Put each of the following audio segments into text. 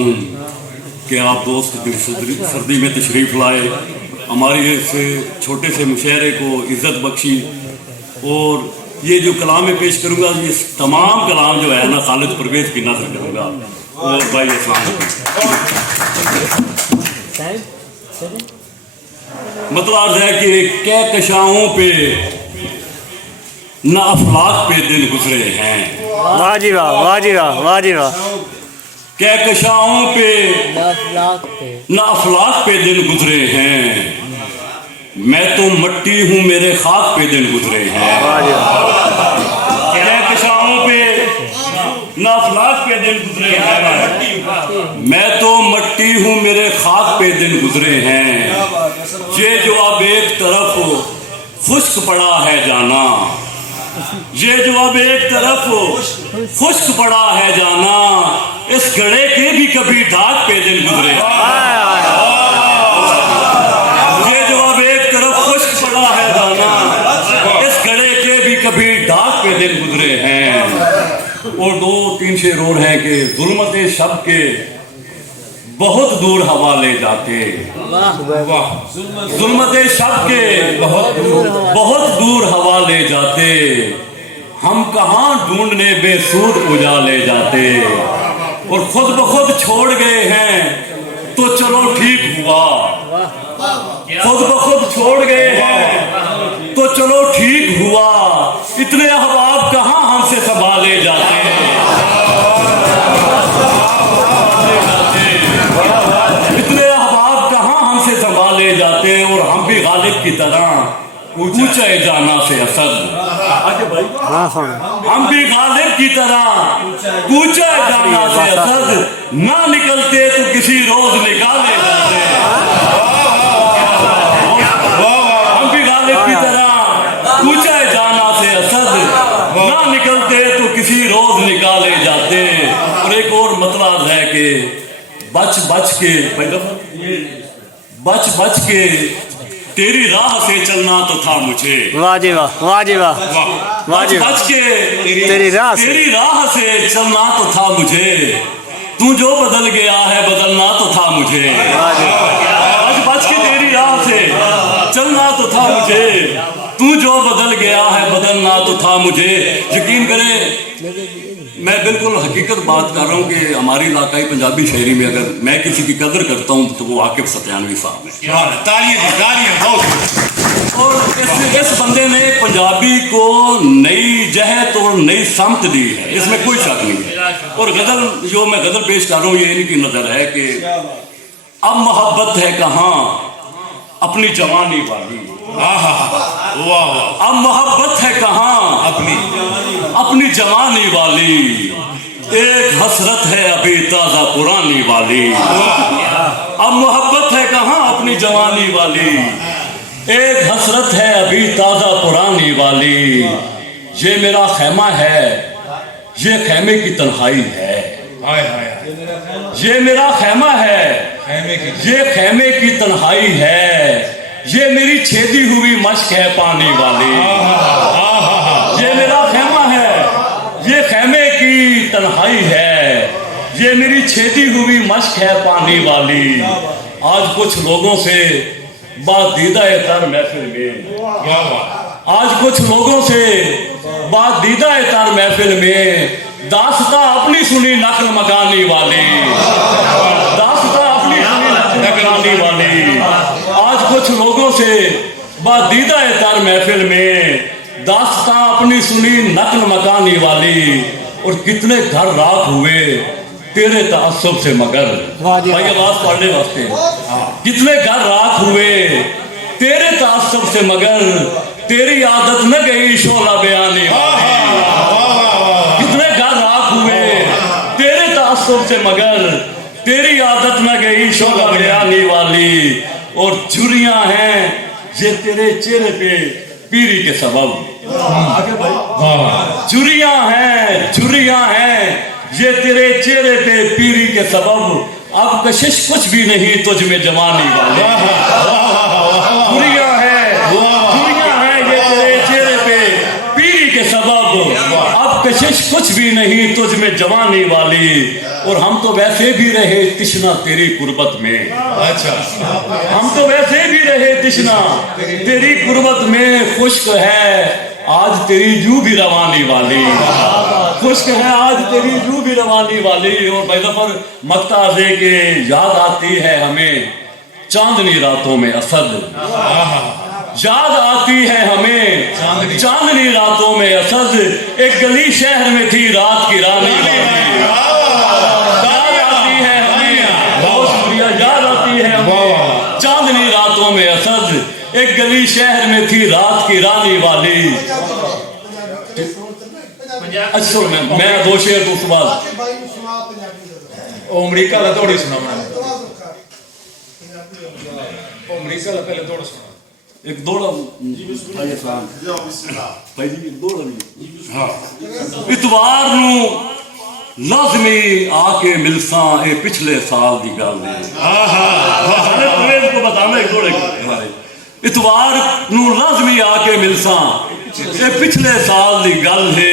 हूँ कि आप दोस्त सर्दी में तशरीफ़ लाए, हमारी इस छोटे से मुशायरे को इज़्ज़त बख्शी। और ये जो कलाम में पेश करूँगा, ये तमाम कलाम जो है ना खालिद परवेज़ की नज़र करूँगा। और भाई अस्सलाम मतलब है कि कहकशाओं पे न अफलाक पे दिन गुजरे हैं। वाह जी वाह, वाह जी वाह, वाह जी वाह। कहकशाओं पे न अफलाक पे दिन गुजरे हैं, मैं तो मट्टी हूँ मेरे खाक पे दिन गुजरे हैं। कहकशाओं पे न अफलाक पे दिन गुजरे हैं, मैं तो मट्टी हूँ मेरे खाक पे दिन गुजरे हैं। ये जो अब एक तरफ खुश्क पड़ा है जाना, ये जो अब एक तरफ खुश्क पड़ा है जाना, इस घड़े के भी कभी ढाक पे दिन गुजरे। ये जो अब एक तरफ खुश्क पड़ा है जाना, इस घड़े के भी कभी ढाक पे दिन गुजरे हैं। और 2-3 शेर और हैं कि जुल्मते शब के बहुत दूर हवा ले जाते, जुल्मते शब के बहुत दूर हवा ले जाते, हम कहाँ ढूंढने बेसूद उजाले जाते। और खुद ब खुद छोड़ गए हैं तो चलो ठीक हुआ, खुद ब खुद छोड़ गए हैं तो चलो ठीक हुआ, इतने अहबाब कहाँ हमसे संभाले जाते हैं। संभाले जाते और हम भी गालिब की तरह ऊंचे जाना से असद, हम भी गालिब की तरह ऊंचे जाना से असद, ना निकलते तो किसी रोज निकाले जाते। हम भी गालिब की तरह ऊंचे जाना से असद, ना निकलते तो किसी रोज निकाले जाते। और एक और मतलब है कि बच बच के तेरी राह से चलना तो था मुझे। वाह जी वाह, वाह जी वाह, वाह जी वाह। बच के तेरी राह से चलना तो था मुझे, तू जो बदल गया है बदलना तो था मुझे। बच के तेरी राह से चलना तो था मुझे, तू जो बदल गया है बदलना तो था मुझे। यकीन करें मैं बिल्कुल हकीकत बात कर रहा हूँ कि हमारी इलाकाई पंजाबी शायरी में अगर मैं किसी की कदर करता हूँ तो वो आकिब सत्यानवी साहब है। और इस बंदे ने पंजाबी को नई जहत और नई समत दी है, इसमें कोई शक नहीं है। और गजल जो मैं गजल पेश कर रहा हूँ ये इनकी नजर है कि अब मोहब्बत है कहाँ अपनी जवानी वाली, अब मोहब्बत है कहाँ अपनी जवानी वाली, एक हसरत है अभी ताजा पुरानी वाली। अब मोहब्बत है कहाँ अपनी जवानी वाली, एक हसरत है अभी ताजा पुरानी वाली। ये मेरा खेमा है, ये खेमे की तन्हाई है, ये मेरा खेमा है, ये खेमे की तन्हाई है, ये मेरी छेदी हुई मश्क है पानी वाली। ये मेरा खेमा है, ये खेमे की तन्हाई है, ये मेरी छेदी हुई मश्क है पानी वाली। आज कुछ लोगों से बात दीदा तर महफिल में, आज कुछ लोगों से बात दीदा तर महफिल में, दास्ता अपनी सुनी नकल मकानी वाली, दास्ता अपनी सुनी नकल मकानी वाली। आज कुछ लोगों से बात दीदा तर महफिल में, दास्ता अपनी सुनी नकल मकानी वाली। और कितने घर राख हुए तेरे तअस्सुब से मगर, भाई आवाज पढ़ने वास्ते, कितने घर राख हुए तेरे तअस्सुब से मगर, तेरी आदत न गई शोला बयानी वाली। कितने घर राख हुए तेरे तअस्सुब से मगर, तेरी आदत न गई शोला बयानी वाली। और झुर्रियां हैं ये तेरे चेहरे पे पीरी के सबब, झुर्रियां हैं ये तेरे चेहरे पे पीरी के सबब, अब कशिश कुछ भी नहीं तुझ में जवानी वाली। झुर्रियां हैं ये तेरे चेहरे पे पीरी के सबब, अब कशिश ख्वाहिश कुछ भी नहीं तुझ में जवानी वाली, और हम तो वैसे भी रहे तिश्ना तेरी कुर्बत में। अच्छा, हम तो वैसे भी रहे तिश्ना तेरी कुर्बत में, खुश्क है आज तेरी जू भी रवानी वाली, खुश्क है आज तेरी जू भी रवानी वाली। और बैदफर मक्ता दे के याद आती है हमें चांदनी रातों में असद, याद आती है हमें चांदनी रातों में असद, एक गली शहर में थी रात की रानी वाली। याद आती है हमें, बहुत शुक्रिया, याद आती है हमें चांदनी रातों में असद, एक गली शहर में थी रात की रानी वाली। अच्छा मैं दो शेर तो उसके बाद ਉਹ ਅਮਰੀਕਾ ਦਾ ਦੌੜੀ ਸੁਣਾਉਣਾ, ਉਹ ਅਮਰੀਕਾ ਦਾ ਪਹਿਲੇ ਦੌੜ ਸੁਣਾ। एक दौड़ा भाई जी एक दौड़ा भी हाँ इतवार नू लाजमी आके मिलसा ये पिछले साल दी गल है। को बताना एक दौड़े इतवार नू लाजमी आके मिलसा ये पिछले साल दी गल है,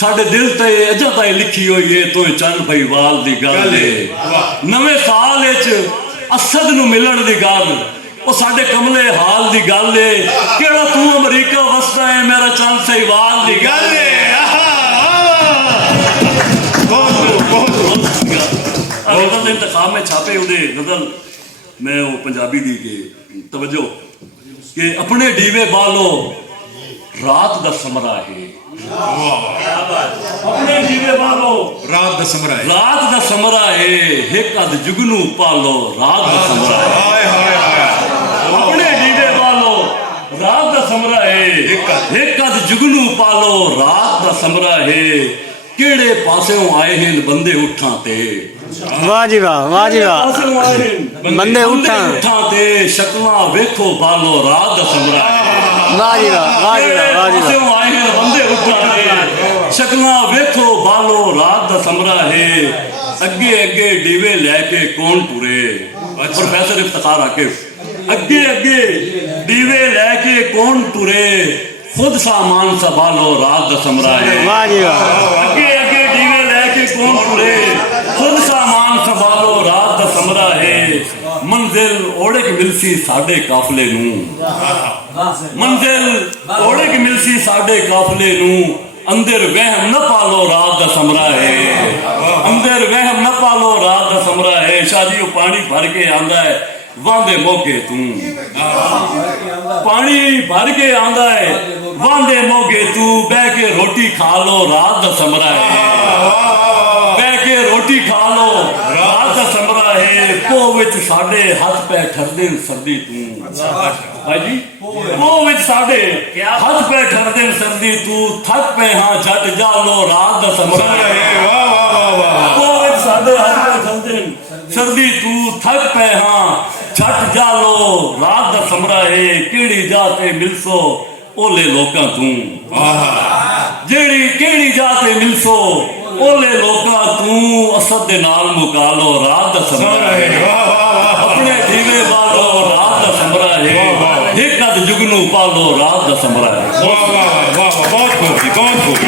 साडे दिल ते अजा ताई लिखी हुई है तो चंद भाई वाल दी गल है। नवे साल असद नू मिलन दी गल, ਉਹ ਸਾਡੇ ਕਮਲੇ ਹਾਲ ਦੀ ਗੱਲ ਏ, ਕਿਹੜਾ ਤੂੰ ਅਮਰੀਕਾ ਵਸਦਾ ਹੈ ਮੇਰਾ ਚੰਦ ਸਹੀਵਾਲ ਦੀ ਗੱਲ ਏ। बहुत इंतखाब में छापे उड़े गजल मैं वो पंजाबी दी के तवज्जो कि अपने डीवे बालो रात दा समरा है, अपने डीवे बालो ਰਾਤ ਦਾ ਸਮਰਾ ਹੈ, रात दा समरा है, एक अध जुगनू पालो रात दा समरा है। ਹਾਏ ਹਾਏ ਹਾਏ, अपने डीवे पालो रात दा समरा है, एक अध जुगनू पालो रात दा समरा है, केड़े पासेओं आए हैं बंदे उठां ते, वाह जी वाह, वाह जी वाह, पासेओं आए हैं बंदे उठां ते, शक्लां वेखो पालो रात दा समरा है। वाह जी वाह, वाह जी वाह, वाह जी वाह। पासेओं आए हैं बंदे उठां ते, शक्लां वेखो पालो रात दा समरा है, अगे अगे डीवे लैके कौन टुरे। प्रोफेसर इफ्तिखार आकिफ अगे अगे डीवे लैके कौन टुरे, खुद सामान संभालो रात दा समरा है। वाह जी वाह, अगे अगे डीवे लैके कौन टुरे, खुद सामान संभालो रात दा समरा है, मंजिल ओढ़े के मिलसी साडे काफले नू, मंजिल ओढ़े के मिलसी साडे काफले नू, अंदर वहम न पालो रात दा समरा है, अंदर वहम न पालो रात दा समरा है। शादी पानी भर के आंदा है वांदे मोगे तू, पानी भर के आंदा है वांदे मोगे तू, बह के रोटी खा लो रात दा समरा है, बह के रोटी खा लो रात दा समरा है, पो विच साडे हाथ पै ठरदे सर्दी तू, भाई जी पो विच साडे हाथ पै ठरदे सर्दी तू, थक पे हाँ झट जा लो रात दा समरा है। ਵਾਹ ਵਾਹ ਵਾਹ ਵਾਹ, पो विच साडे हाथ पै ठरदे सर्दी तू, थक पे हाँ झट जा लो रात दा समरा है, केड़ी जाते मिलसो ओले लोकां तू, जेड़ी केड़ी जाते मिलसो ओले लोकां तू, असद दे नाल मुका लो रात दा समरा है। ਵਾਹ ਵਾਹ ਵਾਹ, अपने दीवे बालो रात दा समरा है, एक अध जुगनू पालो रात दा समरा है। ਵਾਹ ਵਾਹ ਵਾਹ, ਬਹੁਤ ਖੂਬੀ, ਬਹੁਤ ਖੂਬੀ।